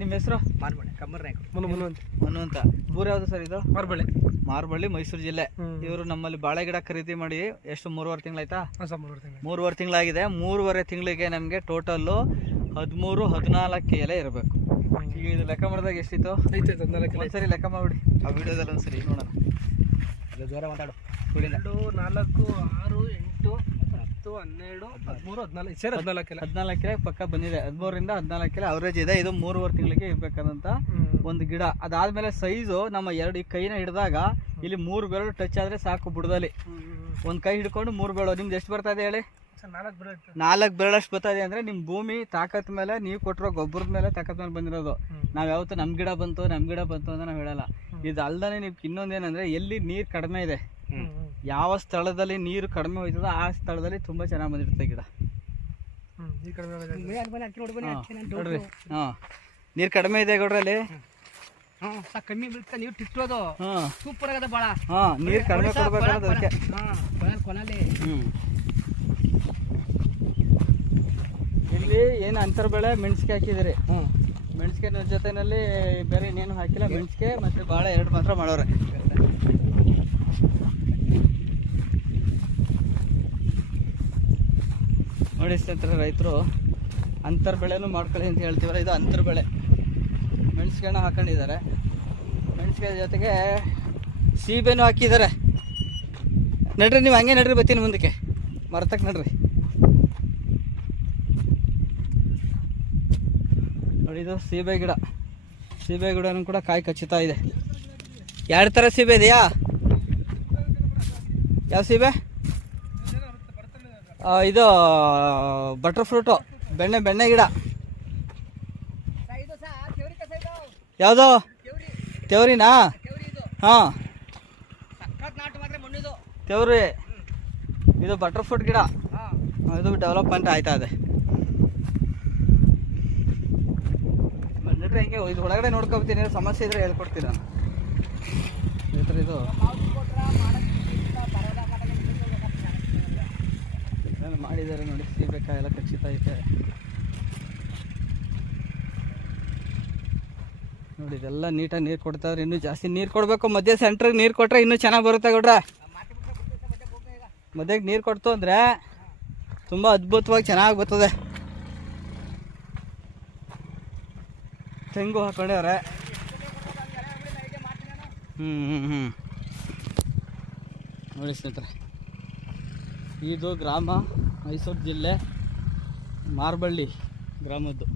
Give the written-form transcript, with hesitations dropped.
ನಿಮ್ಮ ಹೆಸರು? ಮಾರ್ಬಳ್ಳಿ ಕಮ್ಮರ್ ನಾಯ್ಕ ಮನು ಅಂತ. ಊರು ಯಾವುದು ಸರ್ ಇದು? ಮಾರ್ಬಳ್ಳಿ ಮೈಸೂರು ಜಿಲ್ಲೆ. ಇವರು ನಮ್ಮಲ್ಲಿ ಬಾಳೆ ಗಿಡ ಖರೀದಿ ಮಾಡಿ ಎಷ್ಟು 3.5 ತಿಂಗಳಾಯ್ತಾ? 3.5 ತಿಂಗಳಾಗಿದೆ. 3.5 ತಿಂಗಳಿಗೆ ನಮಗೆ ಟೋಟಲ್ಲು 13-14 ಎಲೆ ಇರಬೇಕು. ಈಗ ಇದು ಲೆಕ್ಕ ಮಾಡಿದಾಗ ಎಷ್ಟಿತ್ತು? ಒಂದ್ಸರಿ ಲೆಕ್ಕ ಮಾಡಿಬಿಡಿ ಆ ವಿಡಿಯೋದಲ್ಲಿ ಒಂದ್ಸರಿ ನೋಡೋಣ. ಜ್ವರ ಮಾತಾಡು. 2, 4, 6, 8, 10, 12, 13, 14 ಎಲೆ ಪಕ್ಕ ಬಂದಿದೆ. 13ರಿಂದ 14 ಎಲೆ ಅವರೇಜ್ ಇದೆ. ಇದು 3.5 ತಿಂಗಳಿಗೆ ಇರ್ಬೇಕಾದಂತ ಒಂದು ಗಿಡ. ಅದಾದ್ಮೇಲೆ ಸೈಜು ನಮ್ಮ ಎರಡು ಕೈನ ಹಿಡಿದಾಗ ಇಲ್ಲಿ 3 ಬೆರಳು ಟಚ್ ಆದ್ರೆ ಸಾಕು. ಬುಡದಲ್ಲಿ ಒಂದ್ ಕೈ ಹಿಡ್ಕೊಂಡು 3 ಬೆರಳು. ನಿಮ್ದು ಎಷ್ಟು ಬರ್ತಾ ಇದೆ ಹೇಳಿ? 4 ಬೆರಳಷ್ಟು ಬರ್ತಾ ಇದೆ. ಅಂದ್ರೆ ನಿಮ್ ಭೂಮಿ ತಾಕತ್ ಮೇಲೆ, ನೀವು ಕೊಟ್ಟಿರೋ ಗೊಬ್ಬರದ ಮೇಲೆ ತಾಕತ್ ಮೇಲೆ ಬಂದಿರೋದು. ನಾವ್ ಯಾವತ್ತು ನಮ್ ಗಿಡ ಬಂತು ಅಂತ ನಾವ್ ಹೇಳಲ್ಲ. ಇದು ಅಲ್ದಾನೆ ನೀವು ಇನ್ನೊಂದೇನಂದ್ರೆ ಎಲ್ಲಿ ನೀರ್ ಕಡಿಮೆ ಇದೆ, ಯಾವ ಸ್ಥಳದಲ್ಲಿ ನೀರು ಕಡಿಮೆ ಹೋಯ್ತದೋ ಆ ಸ್ಥಳದಲ್ಲಿ ತುಂಬಾ ಚೆನ್ನಾಗಿ ಬಂದಿರುತ್ತೆ ಗಿಡ. ನೋಡ್ರಿ, ನೀರ್ ಕಡಿಮೆ ಇದೆ ಗೌಡ್ರಲ್ಲಿ. ಕಮ್ಮಿ ಬೀಳ್ತಾ ನೀರು ತಿಟ್ಟೋದು ಸೂಪರ್ ಆಗದ ಬಾಳ. ನೀರ್ ಕಡಿಮೆ ಕೊಡ್ಬೇಕಾದ್ರೆ ಅದಕ್ಕೆ. ಇಲ್ಲಿ ಏನು ಅಂತರ ಬೆಳೆ ಮೆಣಸಿಗೆ ಹಾಕಿದಿರಿ. ಮೆಣಸಿಗೆ ಜೊತೆನಲ್ಲಿ ಬೇರೆ ಇನ್ನೇನು ಹಾಕಿಲ್ಲ. ಮೆಣಸಿಗೆ ಮತ್ತೆ ಬಾಳೆ 2 ಮಾತ್ರ ಮಾಡೋರೆ. ನೋಡಿ ಸ್ನೇಹಿತರೆ, ರೈತರು ಅಂತರ ಬೆಳೆನೂ ಮಾಡ್ಕೊಳ್ಳಿ ಅಂತ ಹೇಳ್ತೀವಲ್ಲ, ಇದು ಅಂತರ ಬೆಳೆ. ಮೆಣಸಿಗೆನ ಹಾಕೊಂಡಿದ್ದಾರೆ. ಮೆಣಸಿಗೆ ಜೊತೆಗೆ ಸೀಬೆನೂ ಹಾಕಿದ್ದಾರೆ. ನಡ್ರಿ, ನೀವು ಹಂಗೆ ನಡ್ರಿ, ಬರ್ತೀನಿ ಮುಂದಕ್ಕೆ. ಮರ್ತಕ್ಕೆ ನಡ್ರಿ. ನೋಡಿ, ಇದು ಸೀಬೆ ಗಿಡ. ಸೀಬೆ ಗಿಡನೂ ಕೂಡ ಕಾಯಿ ಕಚ್ಚುತ್ತಾ ಇದೆ. 2 ಥರ ಸೀಬೆ ಇದೆಯಾ? ಯಾವ ಸೀಬೆ? ಇದು ಬಟರ್ ಫ್ರೂಟು, ಬೆಣ್ಣೆ ಗಿಡ. ಯಾವುದು? ತೆವರಿನಾ? ಹಾಂ, ತೆವರಿ. ಇದು ಬಟರ್ ಫ್ರೂಟ್ ಗಿಡ. ಇದು ಡೆವಲಪ್ಮೆಂಟ್ ಆಯ್ತಾ ಇದೆ. ನಡ್ರಿ, ಹೆಂಗೆ ಇದು ಒಳಗಡೆ ನೋಡ್ಕೊಳ್ತೀನಿ. ಸಮಸ್ಯೆ ಇದ್ರೆ ಹೇಳ್ಕೊಡ್ತೀನಿ ನಾನು. ಇದು ಮಾಡಿದ್ದಾರೆ ನೋಡಿ. ಸೀಬೆಕಾಯಿ ಎಲ್ಲ ಕಚ್ಚಿತಾ ಐತೆ ನೋಡಿ. ಇದೆಲ್ಲ ನೀಟಾಗಿ ನೀರು ಕೊಡ್ತಾಯಿದ್ರೆ ಇನ್ನೂ ಜಾಸ್ತಿ ನೀರು ಕೊಡಬೇಕು. ಮಧ್ಯೆ ಸೆಂಟ್ರಿಗೆ ನೀರು ಕೊಟ್ಟರೆ ಇನ್ನೂ ಚೆನ್ನಾಗಿ ಬರುತ್ತೆ ಗೌಡ್ರೆ. ಮಧ್ಯಕ್ಕೆ ನೀರು ಕೊಡ್ತು ಅಂದರೆ ತುಂಬ ಅದ್ಭುತವಾಗಿ ಚೆನ್ನಾಗಿ ಬರ್ತದೆ. ತೆಂಗು ಹಾಕೊಂಡವ್ರೆ. ನೋಡಿ ಸ್ನೇಹಿತರೆ, ಇದು ಗ್ರಾಮ ಮೈಸೂರು ಜಿಲ್ಲೆ ಮಾರ್ಬಳ್ಳಿ ಗ್ರಾಮದ್ದು.